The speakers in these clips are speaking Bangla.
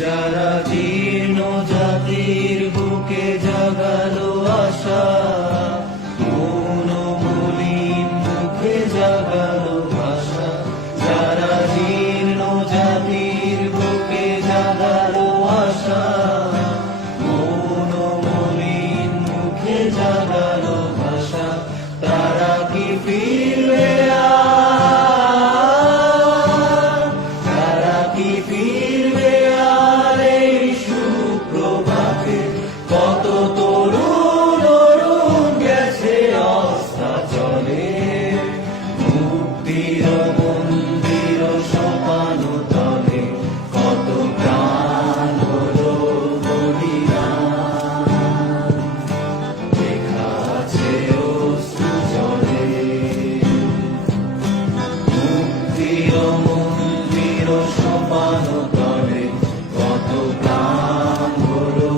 যারা জীর্ণ জাতির বুকে জাগালো আশা, মৌন মলিন মুখে জাগালো ভাষা। যারা জীর্ণ জাতির বুকে জাগালো আশা, মৌন মলিন মুখে জাগালো ভাষা। তারা কি ফিরবে আর? তারা কি ফিরবে আর এই সুপ্রভাতে? কত তরুণ অরুণ গেছে অস্তাচলে, মুক্তির মন্দির সোপান তলে। কত প্রাণ হলো বলিদান, লেখা আছে অশ্রু জলে। মুক্তির মন্দির সোপান তলে, কত প্রাণ হলো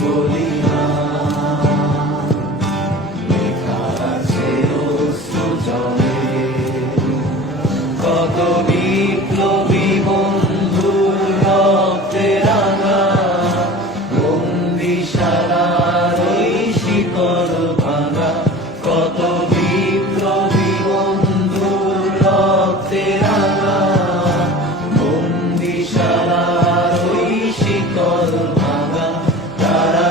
বলিদান, লেখা আছে অশ্রু জলে। কত বিপ্লবী বন্ধুর রক্তে রাঙা বন্দিশালার ওই শিকড় ভাঙা। কত বিপ্লবী বন্ধুর রক্তে রাঙা বন্দিশালার ওই শিকড় ভাঙা। তারা